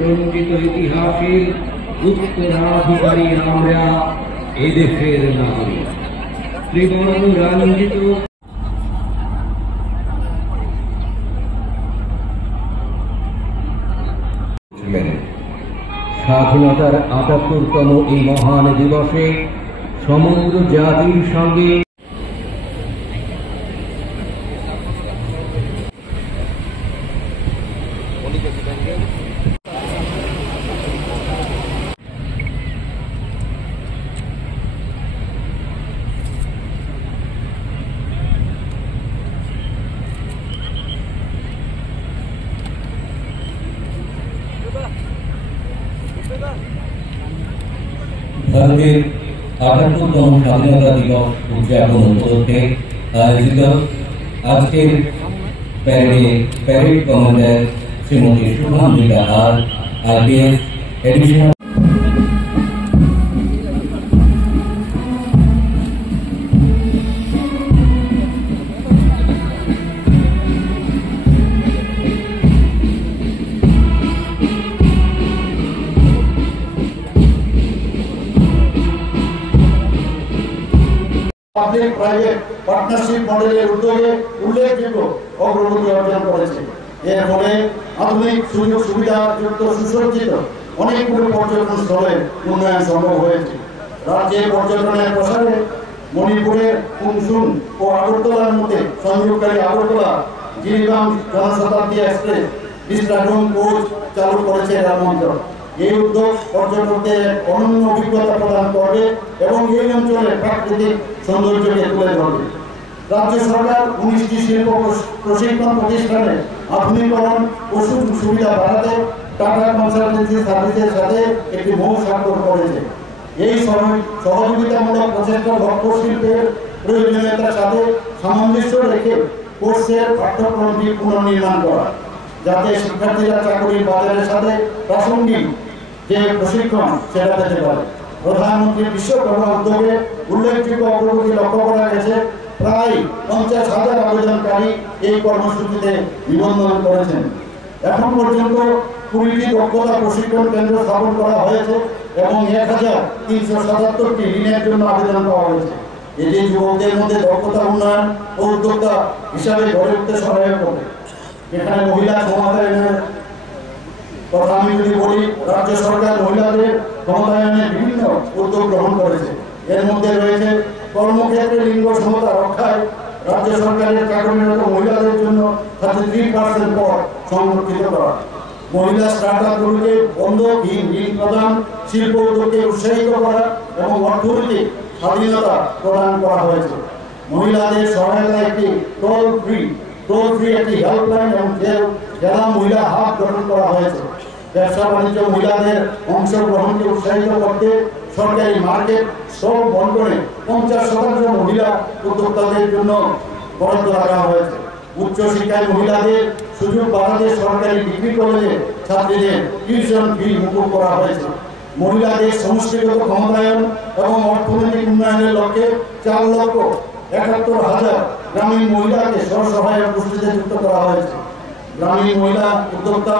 রঞ্জিত ইতিহাসের উত্তরাধিকারী আমরা এদেশের নাগরিক। ত্রিবর্ণ রঞ্জিত স্বাধীনতার ৭৮তম এই মহান দিবসে সমগ্র জাতির সঙ্গে ভারতের ৭৮তম স্বাধীনতা দিবস উদযাপন উপলক্ষে আয়োজিত আজকের প্যারেড কমান্ডার শ্রীমতী শুভান্বিতা আর IPS additional public private partnership মডেলের উদ্যোগে উল্লেখযোগ্য অগ্রগতি অর্জন করেছে। এর ফলে আধুনিক সুযোগ সুবিধাযুক্ত সুসজ্জিত অনেকগুলো পর্যটন স্থলের উন্নয়ন সম্ভব হয়েছে। রাজ্যে পর্যটনের প্রসারে মণিপুরের কুমসুম ও আগরতলার মধ্যে সংযোগকারী আগরতলা জিরিবাম জনশতাব্দী এক্সপ্রেস বিশ্রাম কোচ চালু করেছে রেল মন্ত্রক। এই উদ্যোগ পর্যটকদের অনন্য অভিজ্ঞতা প্রদান করবে এবং এই অঞ্চলের প্রাকৃতিক সৌন্দর্যকে তুলে ধরবে। রাজ্য সরকার 19টি শিল্প প্রশিক্ষণ প্রতিষ্ঠানে আধুনিকরণ ও সুবিধা বাড়াতে টাটা কনসালটেন্সি সার্ভিসের সাথে একটি মৌ স্বাক্ষর করেছে। এই সহযোগিতামূলক প্রচেষ্টা লক্ষ্য শিল্পের প্রয়োজনীয়তার সাথে সামঞ্জস্য রেখে কোর্সের পাঠ্যক্রমটি পুনর্নির্মাণ করা, যাতে শিক্ষার্থীরা চাকরির বাজারের সাথে প্রাসঙ্গিক যে প্রশিক্ষণ সেটা পেতে পারে। প্রধানমন্ত্রী বিশ্বকর্মা উদ্যোগে উল্লেখযোগ্য অগ্রগতি লক্ষ্য করা গেছে। প্রায় 50,000 আবেদনকারী এই কর্মসূচিতে নিবন্ধন করেছেন। এখন পর্যন্ত 20টি দক্ষতা প্রশিক্ষণ কেন্দ্র স্থাপন করা হয়েছে এবং 1,377টি ঋণের জন্য আবেদন করা হয়েছে। এটি যুবকদের মধ্যে দক্ষতা উন্নয়ন ও উদ্যোক্তা হিসাবে গড়ে উঠতে সহায়ক হবে। এখানে মহিলা ক্ষমতায়নের কথা আমি যদি বলি, রাজ্য সরকার মহিলাদের ক্ষমতায়নের বিভিন্ন উদ্যোগ গ্রহণ করেছে। এর মধ্যে রয়েছে কর্মক্ষেত্রে লিঙ্গ সমতা রক্ষায় রাজ্য সরকারের চাকরিরত মহিলাদের জন্য 33% পদ সংরক্ষিত করা, মহিলা স্টার্টআপগুলোকে বন্ধকহীন ঋণ প্রদান, শিল্প উদ্যোগকে উৎসাহিত করা এবং অর্থনৈতিক স্বাধীনতা প্রদান করা হয়েছে। মহিলাদের সহায়তায় একটি টোল ফ্রি একটি হেল্পলাইন এবং জেলা মহিলা হাব গঠন করা হয়েছে। ব্যবসা বাণিজ্য মহিলাদের অংশগ্রহণকে উৎসাহিত করতে সরকারি মার্কেট স্টল বন্টনে 50% মহিলা উদ্যোক্তাদের জন্য বরাদ্দ রাখা হয়েছে। উচ্চশিক্ষায় মহিলাদের সুযোগ বাড়াতে সরকারি ডিগ্রি কলেজে ছাত্রীদের টিউশন ফি মুকুব করা হয়েছে। মহিলাদের সমষ্টিগত ক্ষমতায়ন এবং অর্থনৈতিক উন্নয়নের লক্ষ্যে 4,71,000 গ্রামীণ মহিলাকে স্বসহায়ক গোষ্ঠীতে যুক্ত করা হয়েছে। গ্রামীণ মহিলা উদ্যোক্তা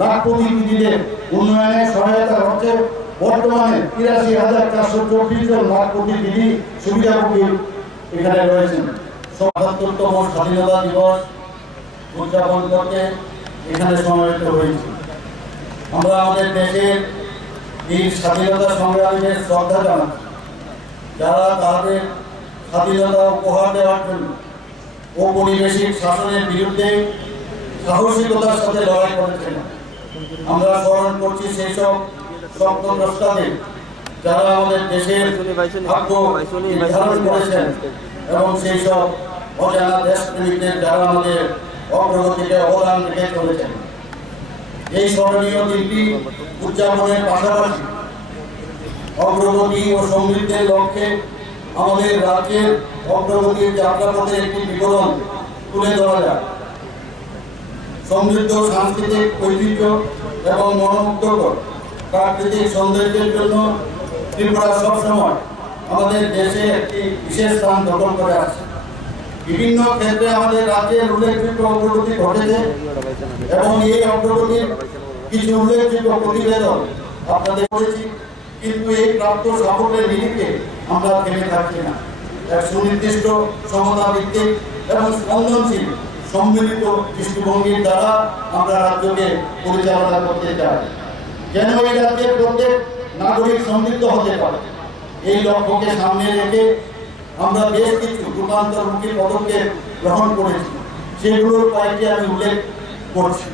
লাখপতি দিদিদের উন্নয়নে সহায়তা হচ্ছে। বর্তমানে 83,424 জন লাখপতি দিদি সুবিধাভোগী এখানে রয়েছেন। ৭৭তম স্বাধীনতা দিবস উদযাপন করতে এখানে সমবেত হয়েছি। আমরা আমাদের দেশের এই স্বাধীনতা সংগ্রামীদের শ্রদ্ধা জানাচ্ছি, যারা তাদের স্বাধীনতা উপহার দেওয়ার জন্য ঔপনিবেশিক শাসনের বিরুদ্ধে সাহসিকতার সাথে লড়াই করেছেন। আমরা স্মরণ করছি সেই সব স্বপ্নদ্রষ্টাদের, যারা আমাদের দেশের ভাগ্য নির্ধারণ করেছেন এবং সেই সব অজানা দেশপ্রেমিকদের যারা আমাদের অগ্রগতিতে অবদান রেখে চলেছেন। এই স্মরণীয় দিনটি উদযাপনের পাশাপাশি অগ্রগতি ও সমৃদ্ধির লক্ষ্যে আমাদের রাজ্যের অগ্রগতির যাত্রাপথে একটি বিবরণ তুলে ধরা যায়। সমৃদ্ধ সাংস্কৃতিক ঐতিহ্য এবং মনোমুগ্ধকর প্রাকৃতিক সৌন্দর্যের জন্য ত্রিপুরা সবসময় আমাদের দেশে একটি বিশেষ স্থান দখল করে আছে। বিভিন্ন ক্ষেত্রে আমাদের রাজ্যের উল্লেখযোগ্য অগ্রগতি ঘটেছে এবং এই অগ্রগতির কিছু উল্লেখযোগ্য প্রতিবেদন আপনাদের করেছি, কিন্তু এই প্রাপ্ত সাফল্যের নিরিখে আমরা থেমে থাকছি না। এক সুনির্দিষ্ট সমতা ভিত্তিক এবং স্পন্দনশীল সম্মিলিত দৃষ্টিভঙ্গির দ্বারা আমরা রাজ্যকে পরিচালনা করতে চাই, যেন এই রাজ্যের প্রত্যেক নাগরিক সমৃদ্ধ হতে পারে। এই লক্ষ্যকে সামনে রেখে আমরা বেশ কিছু রূপান্তরমুখী পদক্ষেপ গ্রহণ করেছি, সেগুলোর কয়েকটি আমি উল্লেখ করছি।